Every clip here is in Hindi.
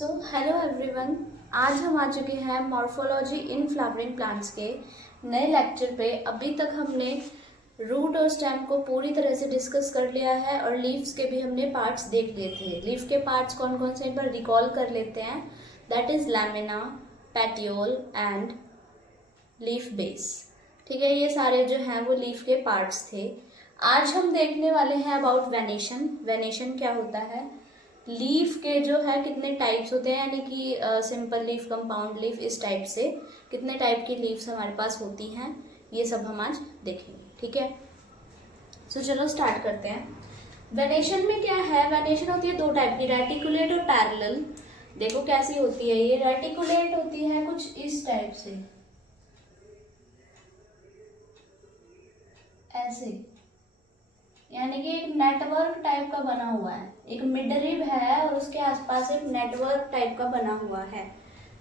Hello everyone. आज हम आ चुके हैं मॉर्फोलॉजी इन फ्लावरिंग प्लांट्स के नए लेक्चर पे। अभी तक हमने रूट और स्टेम को पूरी तरह से डिस्कस कर लिया है और लीव्स के भी हमने पार्ट्स देख लिए थे। लीफ के पार्ट्स कौन कौन से, एक बार रिकॉल कर लेते हैं। That is lamina, petiole and leaf base. ठीक है, ये सारे जो हैं वो लीफ के पार्ट्स थे। आज हम देखने वाले हैं अबाउट वेनेशन। वेनेशन क्या होता है, लीफ के जो है कितने टाइप्स होते हैं, यानी कि सिंपल लीफ, कंपाउंड लीफ, इस टाइप से कितने टाइप की लीव्स हमारे पास होती हैं, ये सब हम आज देखेंगे। ठीक है, सो चलो स्टार्ट करते हैं। वेनेशन में क्या है, वेनेशन होती है दो टाइप की, रेटिकुलेट और पैरेलल। देखो कैसी होती है ये, रेटिकुलेट होती है कुछ इस टाइप से, ऐसे, यानी कि एक नेटवर्क टाइप का बना हुआ है, एक मिडरिब है और उसके आसपास एक नेटवर्क टाइप का बना हुआ है।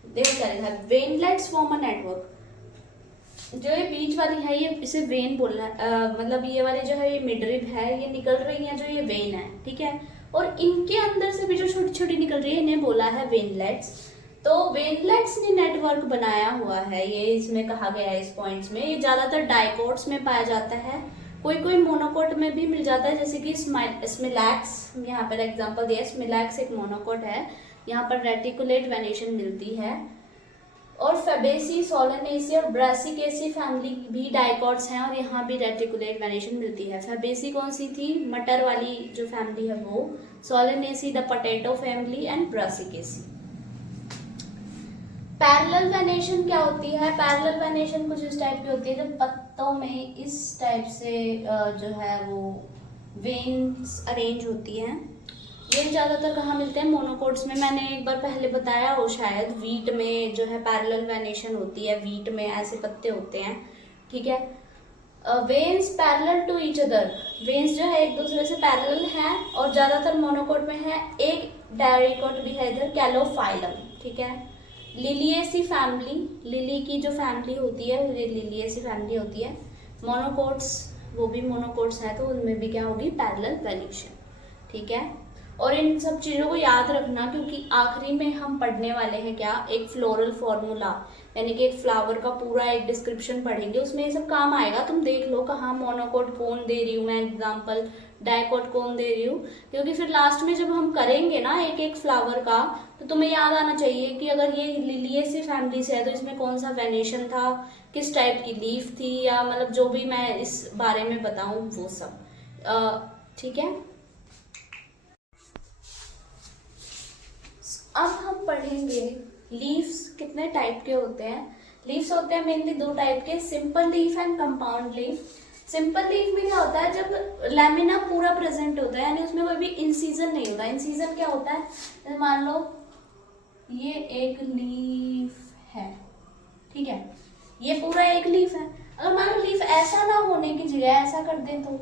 देखो क्या लिखा है, वेनलेट्स फॉर्म अ नेटवर्क। जो ये बीच वाली है ये, इसे वेन बोलना है, मतलब ये वाली जो है ये मिडरिब है, ये निकल रही है जो ये वेन है, ठीक है। और इनके अंदर से भी जो छोटी छोटी निकल रही है इन्हें बोला है वेनलेट्स। तो वेनलेट्स ने नेटवर्क बनाया हुआ है, ये इसमें कहा गया है इस पॉइंट्स में। ये ज्यादातर डाइकोट्स में पाया जाता है, कोई कोई मोनोकोट में भी मिल जाता है, जैसे कि स्मिलैक्स, यहाँ पर एग्जांपल दिया, स्मिलैक्स एक मोनोकोट है, यहाँ पर रेटिकुलेट वेनेशन मिलती है। और फेबेसी, सोलेनेसी और ब्रासिकेसी फैमिली भी डाइकोट्स हैं और यहाँ भी रेटिकुलेट वेनेशन मिलती है। फेबेसी कौन सी थी, मटर वाली जो फैमिली है वो, Solanaceae the potato family and Brassicaceae. Parallel venation क्या होती है, पैरेलल वेनेशन कुछ इस टाइप की होती है, जब पत्तों में इस टाइप से जो है वो वेन्स अरेंज होती हैं। ये ज़्यादातर कहाँ मिलते हैं, मोनोकोट्स में। मैंने एक बार पहले बताया हो शायद, वीट में जो है पैरेलल वेनेशन होती है, वीट में ऐसे पत्ते होते हैं, ठीक है। Veins parallel to each other, veins जो है एक दूसरे से पैरेलल हैं और ज़्यादातर मोनोकोट में है। एक डायरिकोट भी है इधर, कैलोफाइलम, ठीक है। लिलिएसी फैमिली, लिली की जो फैमिली होती है वो लिलिएसी फैमिली होती है। मोनोकोट्स, वो भी मोनोकोट्स है तो उनमें भी क्या होगी, पैरेलल वेनेशन, ठीक है। और इन सब चीज़ों को याद रखना, क्योंकि आखिरी में हम पढ़ने वाले हैं क्या, एक फ्लोरल फॉर्मूला, यानी कि एक फ्लावर का पूरा एक डिस्क्रिप्शन पढ़ेंगे, उसमें ये सब काम आएगा। तुम देख लो कहाँ मोनोकोट कौन दे रही हूँ मैं एग्जाम्पल, डाइकोट कौन दे रही हूँ, क्योंकि फिर लास्ट में जब हम करेंगे ना एक एक फ्लावर का, तो तुम्हें याद आना चाहिए कि अगर ये लिलिएसी फैमिली से है तो इसमें कौन सा वेनेशन था, किस टाइप की लीफ थी, या मतलब जो भी मैं इस बारे में बताऊँ वो सब, ठीक है। अब हम पढ़ेंगे लीव्स कितने टाइप के होते हैं। लीव्स होते हैं मेनली दो टाइप के, simple leaf and compound leaf. Simple leaf में क्या होता है, जब लैमिना पूरा प्रेजेंट होता है, यानी उसमें कोई भी इंसीजन नहीं होता। इंसीजन क्या होता है, मान लो ये एक लीफ है, ठीक है, ये पूरा एक लीफ है। अगर मान लो लीफ ऐसा ना होने की जगह ऐसा कर दे तो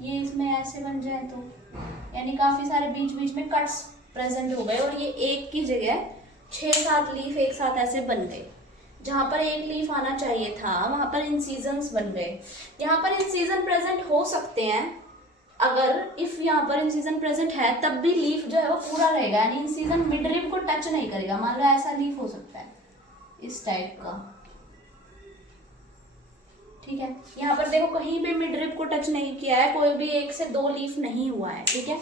ये इसमें ऐसे बन जाए, तो यानी काफी सारे बीच बीच में कट्स प्रेजेंट हो गए और ये एक की जगह 6-7 लीफ एक साथ ऐसे बन गए। जहां पर एक लीफ आना चाहिए था वहां पर इंसीजन्स बन गए। यहाँ पर इंसीजन प्रेजेंट हो सकते हैं, अगर इफ यहाँ पर इंसीजन प्रेजेंट है तब भी लीफ जो है वो पूरा रहेगा, यानी इंसीजन मिडरिब को टच नहीं करेगा। मान लो ऐसा लीफ हो सकता है इस टाइप का, ठीक है। यहाँ पर देखो कहीं भी मिडरिब को टच नहीं किया है, कोई भी 1 से 2 लीफ नहीं हुआ है, ठीक है।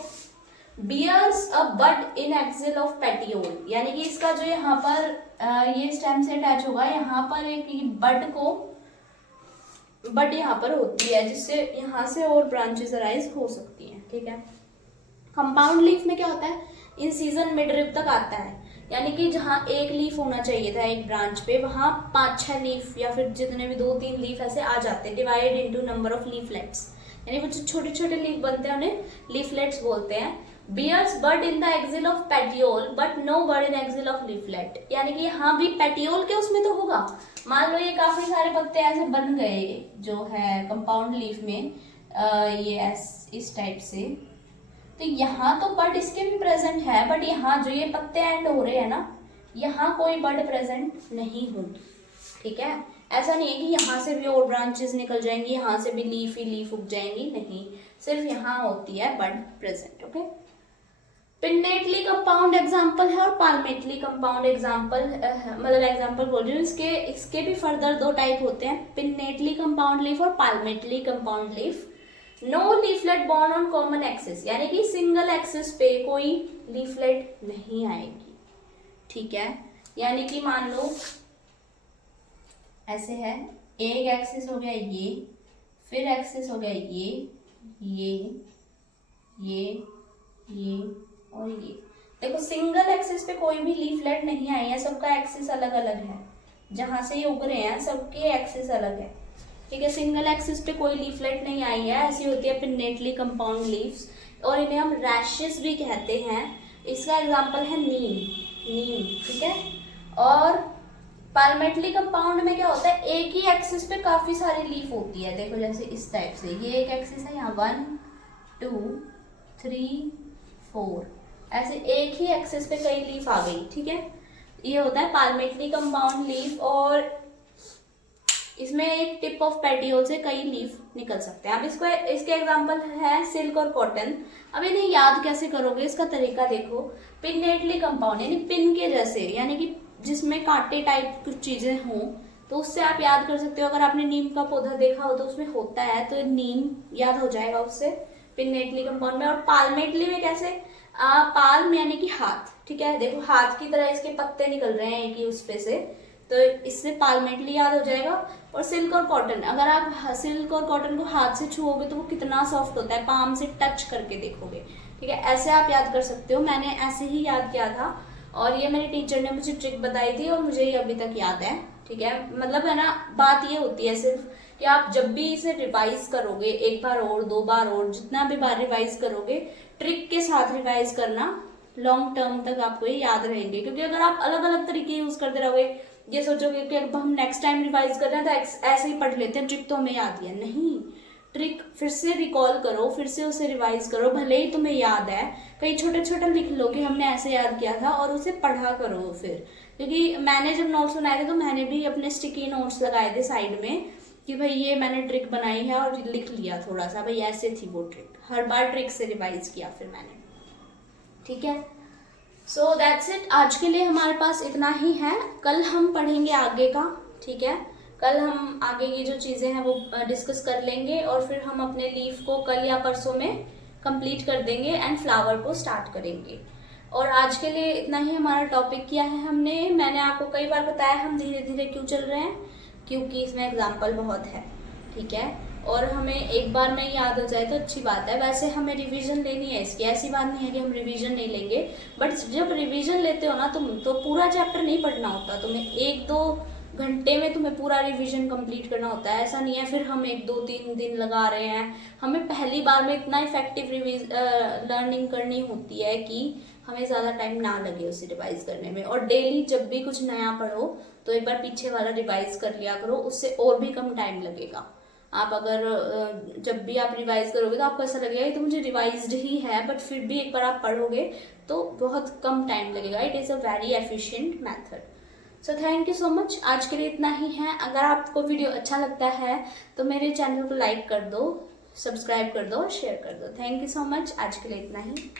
Bears a bud in axil of petiole, यानी कि इसका जो यहाँ पर ये स्टेम से अटैच होगा, यहाँ पर एक बड को, बड यहाँ पर होती है जिससे यहाँ से और ब्रांचेस अराइज हो सकती हैं, ठीक है। कंपाउंड लीफ में क्या होता है, इन सीजन मिडरिब तक आता है, यानी कि जहाँ एक लीफ होना चाहिए था एक ब्रांच पे, वहां 5-6 लीफ या फिर जितने भी 2-3 लीफ ऐसे आ जाते हैं, divide into number of leaflets, यानी वो जो छोटे छोटे लीफ बनते हैं उन्हें लीफलेट्स बोलते हैं। Bears bud in the axil of petiole but no bud in axil of leaflet, यानी कि यहाँ भी पेटियोल के उसमें तो होगा। मान लो ये काफी सारे पत्ते ऐसे बन गए जो है कंपाउंड लीफ में, ये इस टाइप से, तो यहाँ तो बड इसके भी प्रेजेंट है, बट यहाँ जो ये पत्ते एंड हो रहे हैं ना, यहाँ कोई बड प्रेजेंट नहीं होगी, ठीक है। ऐसा नहीं है कि यहाँ से भी और ब्रांचेस निकल जाएंगी, यहाँ से भी लीफ ही लीफ उग जाएंगी, नहीं, सिर्फ यहाँ होती है bud present, okay. Pinnately compound example है और पाल्मेटली कंपाउंड एग्जाम्पल, मतलब एग्जाम्पल बोल रही हूँ। इसके भी फर्दर दो टाइप होते हैं, पिन्नेटली कंपाउंड लीफ और palmately compound leaf. No leaflet borne on common axis, यानी कि सिंगल एक्सिस पे कोई लीफलेट नहीं आएगी, ठीक है। यानी कि मान लो ऐसे है, एक एक्सिस हो गया ये, फिर एक्सिस हो गया ये और ये। देखो सिंगल एक्सिस पे कोई भी लीफलेट नहीं आई है, सबका एक्सिस अलग अलग है, जहां से ये उग रहे हैं सबके एक्सिस अलग है, ठीक है। सिंगल एक्सिस पे कोई लीफलेट नहीं आई है, ऐसी होती है पिन्नेटली कंपाउंड लीव्स, और इन्हें हम रैशेस भी कहते हैं। इसका एग्जांपल है नीम, ठीक है। और पाल्मेटली कंपाउंड में क्या होता है, एक ही एक्सिस पे काफी सारी लीफ होती है। देखो जैसे इस टाइप से, ये एक एक्सिस है, यहाँ 1 2 3 4, ऐसे एक ही एक्सिस पे कई लीफ आ गई, ठीक है। ये होता है पाल्मेटली कंपाउंड लीफ, और इसमें एक टिप ऑफ पेटियोल से कई लीफ निकल सकते हैं। अब इसके एग्जांपल है सिल्क और कॉटन। अब इन्हें याद कैसे करोगे, इसका तरीका देखो। पिन्नेटली कंपाउंड यानी पिन के जैसे, यानी कि जिसमें कांटे टाइप कुछ चीजें हों, तो उससे आप याद कर सकते हो। अगर आपने नीम का पौधा देखा हो तो उसमें होता है, तो नीम याद हो जाएगा उससे पिन्नेटली कंपाउंड में। और पाल्मेटली में कैसे, पाल्म यानी कि हाथ, ठीक है। देखो हाथ की तरह इसके पत्ते निकल रहे हैं एक ही उस पे से, तो इससे पाल्मेटली याद हो जाएगा। और सिल्क और कॉटन, अगर आप सिल्क और कॉटन को हाथ से छुओगे तो वो कितना सॉफ्ट होता है, पाम से टच करके देखोगे, ठीक है। ऐसे आप याद कर सकते हो, मैंने ऐसे ही याद किया था, और ये मेरे टीचर ने मुझे ट्रिक बताई थी और मुझे ये अभी तक याद है, ठीक है। मतलब है ना, बात ये होती है सिर्फ कि आप जब भी इसे रिवाइज करोगे, एक बार और, 2 बार और, जितना भी बार रिवाइज करोगे, ट्रिक के साथ रिवाइज करना, लॉन्ग टर्म तक आपको ये याद रहेंगे। क्योंकि अगर आप अलग अलग तरीके यूज करते रहोगे, ये सोचोगे कि अब हम नेक्स्ट टाइम रिवाइज कर रहे हैं तो ऐसे ही पढ़ लेते हैं, ट्रिक तो हमें याद ही है, नहीं। ट्रिक फिर से रिकॉल करो, फिर से उसे रिवाइज करो, भले ही तुम्हें याद है, कहीं छोटे छोटे लिख लो कि हमने ऐसे याद किया था, और उसे पढ़ा करो फिर। क्योंकि मैंने जब नोट्स बनाए थे तो मैंने भी अपने स्टिकी नोट्स लगाए थे साइड में कि भाई ये मैंने ट्रिक बनाई है, और लिख लिया थोड़ा सा, भाई ऐसे थी वो ट्रिक। हर बार ट्रिक से रिवाइज किया फिर मैंने, ठीक है। सो दैट्स इट, आज के लिए हमारे पास इतना ही है। कल हम पढ़ेंगे आगे का, ठीक है। कल हम आगे की जो चीज़ें हैं वो डिस्कस कर लेंगे, और फिर हम अपने लीफ को कल या परसों में कंप्लीट कर देंगे एंड फ्लावर को स्टार्ट करेंगे। और आज के लिए इतना ही हमारा टॉपिक किया है हमने। मैंने आपको कई बार बताया हम धीरे धीरे क्यों चल रहे हैं, क्योंकि इसमें एग्जाम्पल बहुत है, ठीक है। और हमें एक बार में याद हो जाए तो अच्छी बात है। वैसे हमें रिवीजन लेनी है इसकी, ऐसी बात नहीं है कि हम रिवीजन नहीं लेंगे, बट जब रिवीजन लेते हो ना तुम, तो पूरा चैप्टर नहीं पढ़ना होता तुम्हें, 1-2 घंटे में तुम्हें पूरा रिवीजन कंप्लीट करना होता है। ऐसा नहीं है फिर हम 1-2-3 दिन लगा रहे हैं। हमें पहली बार में इतना इफेक्टिव लर्निंग करनी होती है कि हमें ज़्यादा टाइम ना लगे उसे रिवाइज करने में। और डेली जब भी कुछ नया पढ़ो तो एक बार पीछे वाला रिवाइज कर लिया करो, उससे और भी कम टाइम लगेगा। आप अगर जब भी आप रिवाइज करोगे तो आपको ऐसा लगेगा कि तो मुझे रिवाइज्ड ही है, बट फिर भी एक बार आप पढ़ोगे तो बहुत कम टाइम लगेगा। It is a very efficient method. So thank you so much, आज के लिए इतना ही है। अगर आपको वीडियो अच्छा लगता है तो मेरे चैनल को लाइक कर दो, सब्सक्राइब कर दो और शेयर कर दो। थैंक यू सो मच, आज के लिए इतना ही।